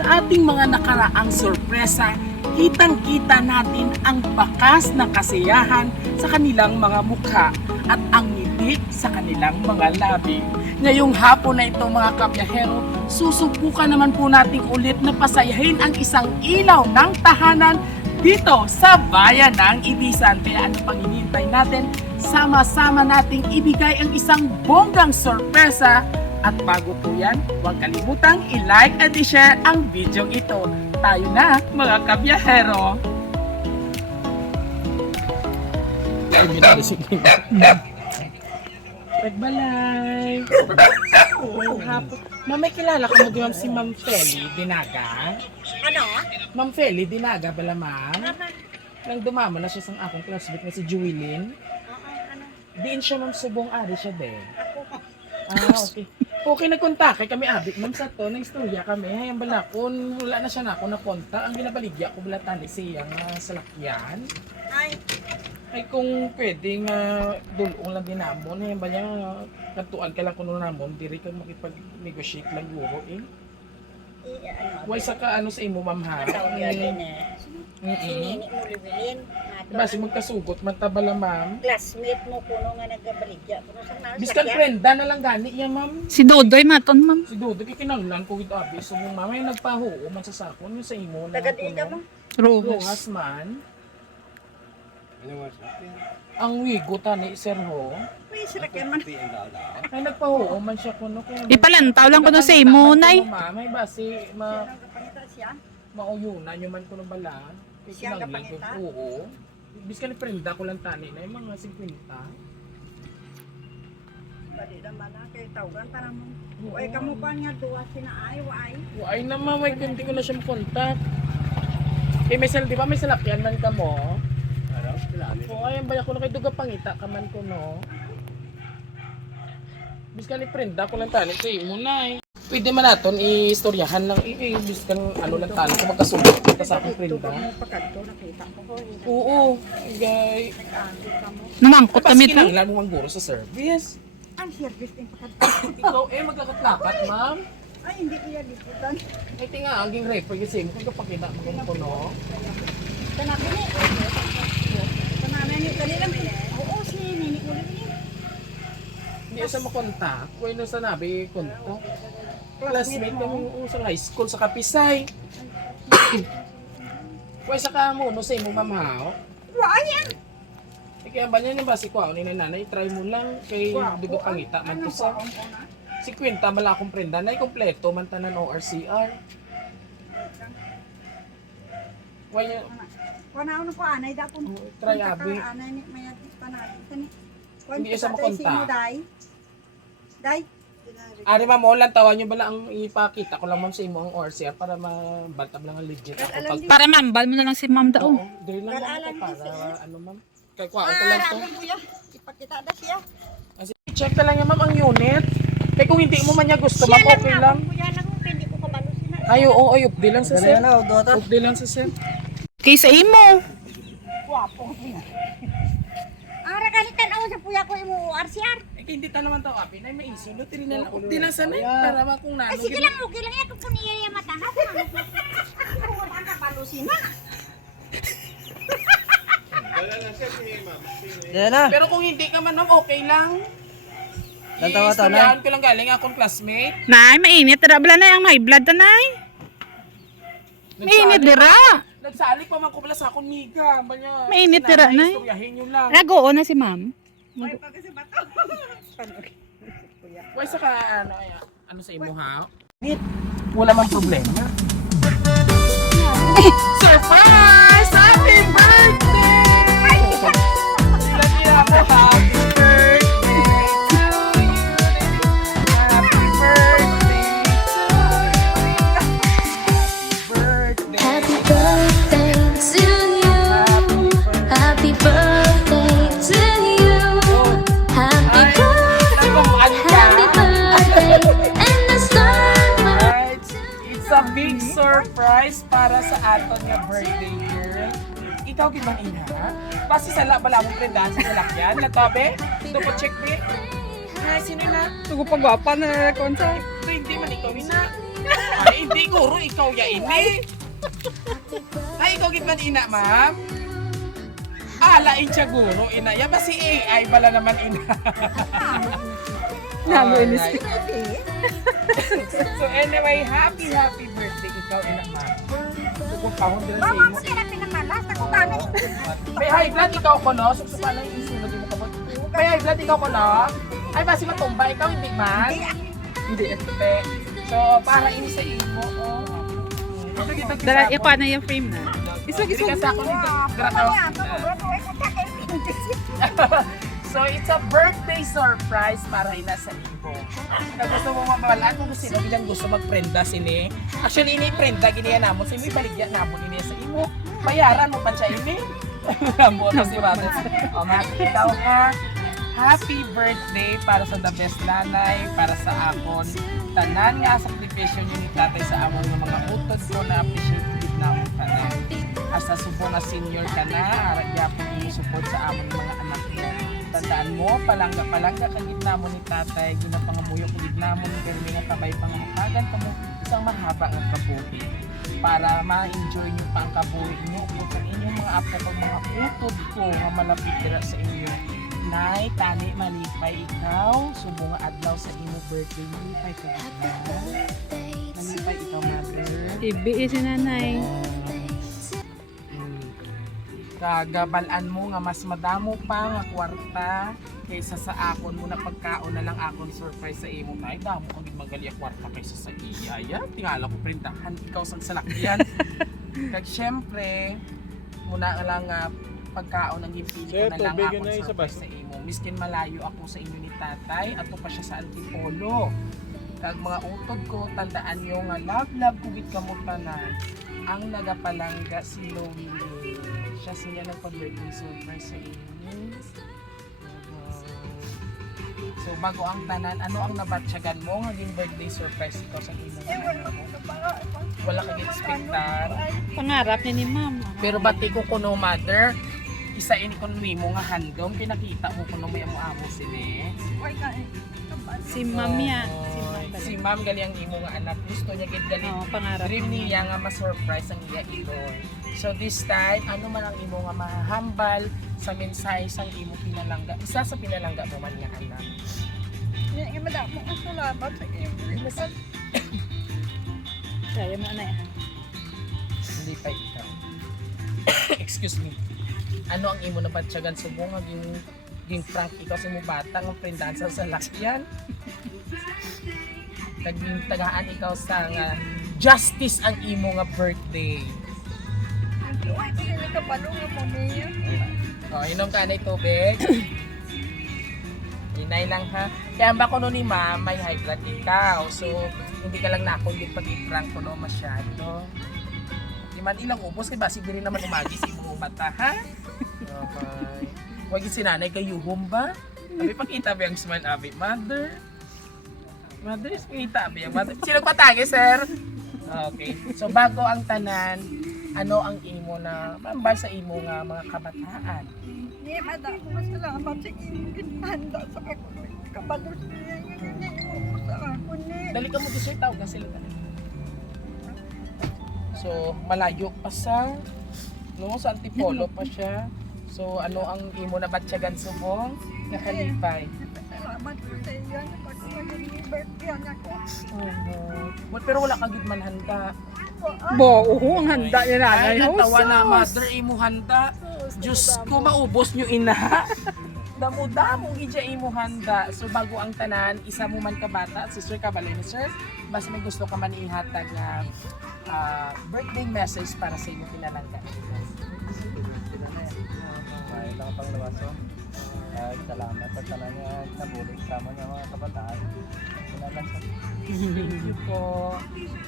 Sa ating mga nakaraang sorpresa, kitang-kita natin ang bakas ng kasiyahan sa kanilang mga mukha at ang ngiti sa kanilang mga labi. Ngayong hapon na ito mga kabiyahero, susubukan naman po natin ulit na pasayahin ang isang ilaw ng tahanan dito sa bayan ng Ibisan. Kaya ano pang hinihintay natin? Sama-sama nating ibigay ang isang bonggang sorpresa. At bago po yan, huwag kalimutang i-like at i-share ang video ito. Tayo na mga kabiyahero! Nagbalay! Ma'am, may kilala ka mo di ma'am si Ma'am Feli Dinaga? Ano? Ma'am Feli Dinaga bala ma'am? Naman. Nang dumama na siya sa akong classmate na si Juwilin. Ano? Diin siya ma'am subong ari siya din. Ako. Okay. Okay, nagkontak kami abik ma'am sa to, nag-istorya kami. Hayang bala kung wala na siya na ako nakontak, ang ginabaligya ko bala tani siyang salakyan. Ay, Ay kung pwedeng dulong lang din namon, hayang bala katuan ka lang kuno namon, diri kang makipag-negotiate lang guro eh. ano? Why sa ka ano sa imo ma'am ha? Tawagin eh. Sinini mo liwilin. Basi magkasugot man ta bala ma'am. Classmate mo kuno nga nagabaligya. Kuno sa nasa. Biskan prenda na lang gani yan ma'am. Si Dodoy maton, ma'am. Si Dodo kikinanglan ko with abi so mong mama ay nagpahuo man sa sakon yung sa imo na Taga-diga mo. Rojas. Rojas man. Ang wigo tani sir ho. Uy, sirakyan man. Ay nagpahuo man siya kuno kaya. Ipalantaw lang ko no sa imo, nay. Mama ay basi Nagapangita siya. mauyunan yung man kuno bala. Siya ang Kikinanglan ko kapangita? oo. Biskan prenda ko lang tani na yung mga 50. Bali naman na kay tawagan para mo. Uy, kamo pa nga duwa sinaay, waay. Ay naman, may hindi ko na siya makontak. Eh, may di ba may salakyan man ka mo? Oo, ayan ba ako na kay Duga Pangita ka man ko, no? Biskan ni prenda ko lang tani sa imo na eh. Pwede man naton i-istoryahan lang biskan ano lang tani kung magkasulat kita sa akong Ito prenda. ka mo pagkanto, nakita ko ko. Oo, gay. Nag-aandi ka mo. Namangkot kami to. Kinanglan mo ang guro sa service. Ang service din pagkanto. Ikaw magkakatlakat, ma'am. Ay, hindi iya liputan. Ay, tinga, ang ging refer kasi mo kung kapakita mo kung no. Kanabi ni. Kanabi ni. Kanila mi. Oo, si Nini mo liwilin. Hindi sa makontak. Kung ano sa nabi kontak. Classmate kami sa high school sa Kapisay. Kung sa ka mo, no sa imo mamhaw. Waay yan. Kaya ba niya ba si Kwao ni nanay, try mo lang kay Dugo Pangita man to sa. Si Quinta mala akong prenda na kompleto man tanan ORCR. Why niya, Wala ko anay dapon. try abi. Anay ni mayat tanay. Tani. Hindi isa makontak. Day. Day. Ari ma'am, lang tawa niyo bala ang ipakita ko lang ma'am sa imo ang ORCR para mabantab lang ang legit ako pag Para mambal mo na lang si ma'am daw. Oo, dahil lang Alam ako din siya. para ano ma'am. Kay Kwao ko lang to. kuya. Ipakita da siya. Check na lang yan ma'am ang unit. Kaya kung hindi mo man niya gusto ma'am, okay lang. Kuya lang hindi ko kabalo sina. Ay, oo, ay, updi lang sa sir. Updi lang sa sir. Kaysa imo. Guwapo. Ara ganitan ako sa puya ko imo RCR. Eh, hindi ta naman tao api na may iso. Lutin na lang, updi lang sa nay. Para ba kung Ay nano. sige lang okay lang ako kung iya mata na. Wala ka kabalo sina. Pero kung hindi ka man ma'am, okay lang. Tantawa-tawa na. Istoryahan ko lang galing akong classmate. Nay, mainit. Tara, bala na yung may blood na, nay. Mainit dira. Nagsalik pa man ko pala sa akong miga. Banya, Mainit tira, nay. Istoryahin nyo lang. Nag-oo na si ma'am. Ay pa kasi bato. Why sa ka, ano sa imo ha? Wala man problema. Surprise! Happy birthday! Sila niya ako, happy birthday to you. Happy birthday to you. Happy birthday to you. Happy birthday to you. Happy birthday, happy birthday, and the summer. Alright, it's a big surprise para sa aton nga birthday girl. Ikaw gibang ina? Basta sa bala mong prendahan sa salakyan. Natabe? Double check be? Ay, sino na? Tugo pagwapa na konsa. Hindi man ikaw ina. Ay, hindi guro, ikaw ya ini. Ay, ikaw git man ina, ma'am. Lain siya guro, ina. Yan ba si AI bala naman ina? Namuinis. Alright. So anyway, happy birthday ikaw ina, ma'am. Pagpapahon din sa Mama imo. mo kaya pinamalas. Ako kami. May high blood ikaw ko no? Susupa lang yung isunod mo kabot. May high blood ikaw ko no? Ay, basi matumba, ikaw hindi man? Hindi. So, para ini sa imo, oh. Ito kita Dala, kisapon. ikuha na yung frame na. Iswag kasi ako nito. So, it's a birthday surprise para ina sa imo. Kung gusto mo mamawalaan, kung gusto mo bilang gusto magprenda sini. Actually, ini prenda, giniya namon. Sa imo, ibaligyan namon ini sa imo. Bayaran mo pa siya ini. Namon kasi mati. O, mati, ikaw ha. Happy birthday para sa the best nanay, para sa akon. Tanan nga sakripisyo niyo ni tatay sa amon ng mga utod ko na appreciate gid namon tanan. Asa subo nga senior ka na, aragya po yung support sa amon ng mga anak mo. Tandaan mo, palangga ka gid namon ni tatay, ginapangamuyo ko gid namon ni Carmen nga kabay pangamukagan ka mo isang mahaba nga kabuhi. Para ma-enjoy niyo pa ang kabuhi niyo ug sa inyong mga apo kag mga utod ko nga malapit dira sa inyo. Nay, tani, malipay ikaw. Subo nga adlaw sa imo birthday. Malipay ka ba? Malipay ikaw, mother. Ibi si nanay. Kagabalan mo nga mas madamo pa nga kwarta kaysa sa akon mo na pagkaon na lang akon surprise sa imo. Ay, damo kang magali kwarta kaysa sa iya. Ya, tingala ko printahan ikaw sang salakyan. Kag syempre, muna lang nga pagkaon ang gipili ko na lang ako surprise sa imo. Miskin malayo ako sa inyo ni tatay, ato pa siya sa Antipolo. Kag mga utod ko, tandaan nyo nga love kugit kamo tanan. Ang nagapalangga si Lomi. Siya siya nagpa-birthday surprise sa inyo. So bago ang tanan, ano ang nabatsyagan mo nga ging birthday surprise ikaw sa imo? Wala kang expectar. Pangarap niya ni ma'am. Pero bati ko kuno mother, isa ini ko nimo nga handom pinakita mo kuno may amo sini. Si ma'am yan. Si ma'am gali ang imo nga anak, gusto niya gid gali. Oo, pangarap Dream niya. niya nga ma-surprise ang iya idol. So this time, ano man ang imo nga mahambal sa mensahe sang imo pinalangga. Isa sa pinalangga mo man nga anak. Kaya mo na yan. Hindi pa ikaw. Excuse me. Ano ang imo na batsyagan subo nga ging prank ikaw sa mo bata nga prendahan sa salakyan. Naging tagaan ikaw sa nga justice ang imo nga birthday. Oh, inom ka na tubig. Inay lang ha. Kaya ba ko ni ma'am, may high blood ikaw. So, hindi ka lang nakundit pag i-prank ko no masyado. Di man ilang ubos, kaya ba siguro naman umagis imo mata ha? Okay. Huwag yung sinanay kay Yuhom ba? Abi pakita ba yung smile abi? Mother? Mother, pakita ba yung mother? Sino patagi, sir? Okay. So, bago ang tanan, ano ang imo na mambal sa imo nga mga kabataan? Ni madam, masalamat sa inyong handa sa ako. Kabalo siya yung sa ako ni. Dali ka mo dessert tawag ka sila. So, malayo pa sa no, sa Antipolo pa siya. So, ano ang imo na batsyagan subong? Nakalipay. Salamat ko sa iyo. Naging birthday ako. Pero wala ka gid man handa. Bo, ang handa niya nanay. Ay, natawa na mother, imo handa. Diyos ko, maubos nyo ina. Damo-damo ija imo handa. So bago ang tanan, isa mo man ka bata, sister ka balay ni sir, mas may gusto ka man ihatag na birthday message para sa imo pinalangga. Ay, lang pang lawaso. Salamat at tanan nga nabulog sama ng mga kabataan. Thank you po.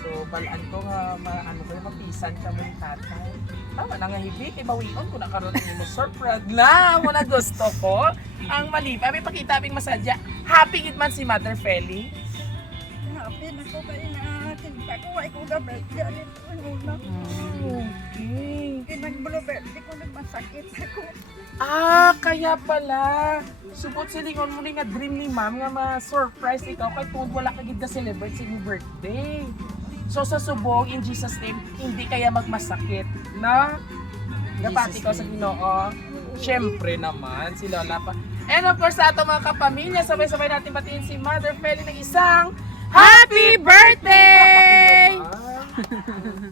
So balaan ko nga ano ko mapisan ka mo ni tatay. Tama na nga hibik, ibawion ko na karon ni mo surprise na mo na gusto ko. Ang malipay, may pakita bing masadya. Happy gid man si Mother Feli. Happy na ko kay naatin. Ako ay ko ga birthday nito una. Okay. Kinagbulo birthday ko nagmasakit ako. Kaya pala. Subot silingon mo ni nga dream ni ma'am nga ma-surprise ikaw kay tungod wala ka gid ka celebrate sa iyong birthday. So sa subong, in Jesus name, hindi kaya magmasakit. No? Gapati ko sa Ginoo. Siyempre naman, si Lola pa. And of course, sa ato mga kapamilya, sabay-sabay natin batiin si Mother Feli ng isang Happy birthday!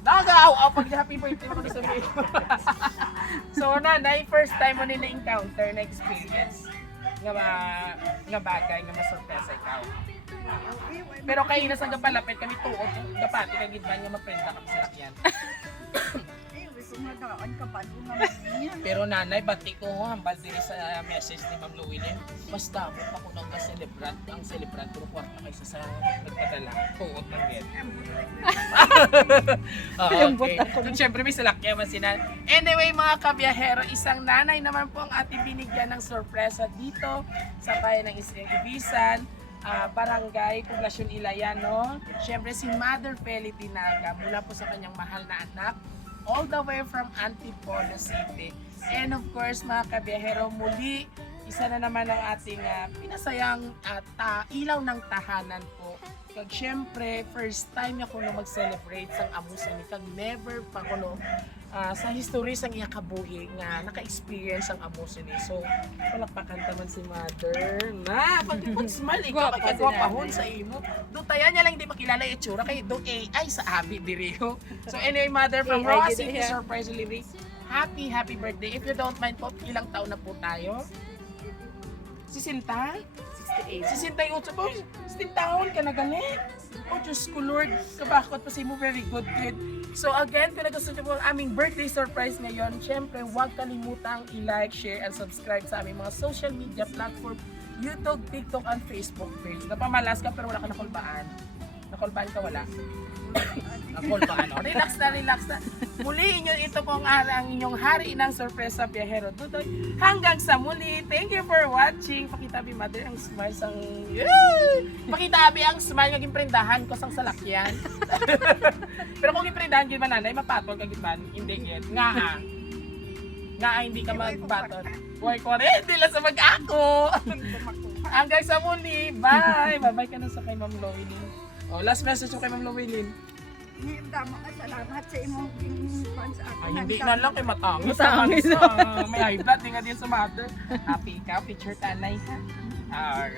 Nag-aaw-aw pag happy birthday mo sabihin. So nanay, first time mo nila encounter na experience nga bagay nga masurpresa ikaw. Pero kayo na sa gapalapit kami tuod gapati kay gidman nga maprenda kami sa lakyan. Kumadaan ka pa doon naman niya. Pero nanay, bati ko hambal din sa message ni Ma'am Llewellyn. Basta ako nang ka-celebrant, ang celebrant ko kwarta kaysa sa nagpadala. Tuod man din. Okay. Kung siyempre may salakya man sila. Anyway mga kabiyahero, isang nanay naman po ang ating binigyan ng sorpresa dito sa bayan ng Ibisan. Barangay, Poblacion Ilayano. Siyempre si Mother Feli Tinaga mula po sa kanyang mahal na anak all the way from Antipolo City. And of course mga kabiyahero, muli isa na naman ang ating pinasayang ilaw ng tahanan po. Kag syempre, first time ako na mag-celebrate sang amusa ni kag never pa ko sa history sang iya kabuhi nga naka-experience ang amusa ni. So, palakpakan taman si Mother. Na, pag-smile, ikaw pagkagwapahon sa imo. Do tayan niya lang hindi makilala yung itsura kay do AI sa abi diriho. So anyway, Mother, from Roa City, surprise delivery. Happy birthday. If you don't mind po, ilang taon na po tayo? 60? 68 po. 60 taon ka na galing. Oh, Diyos ko Lord, kabakot pa si mo, very good. So again, kung nagustuhan niyo po ang aming birthday surprise ngayon, syempre huwag kalimutang i-like, share, and subscribe sa aming mga social media platform, YouTube, TikTok, and Facebook page. Napamalas ka pero wala ka nakulbaan. Nakulbaan ka wala? Nakulbaan. O, relax na. Muli inyo, ito po ang inyong hari ng sorpresa biyahero Dudoy. Hanggang sa muli. Thank you for watching. Pakita abi Mother ang smile sang... Pakita abi ang smile nga gimprendahan ko sang salakyan. Pero kung gimprendahan gid man nanay, mapatol ka gid man. Hindi gid. Nga hindi ka magbaton. Boy ko rin, hindi lang sa mag-ako. Hanggang sa muli. Bye. Bye-bye ka na sa kay Ma'am Llewellyn. Oh, last message mo kay Ma'am Llewellyn. Damo ka salamat sa imong pinpan sa akin. Ay, hindi na lang kay matangis. Matangis. May high blood din nga din sa Mother. Happy ka, picture tanay ha. Alright.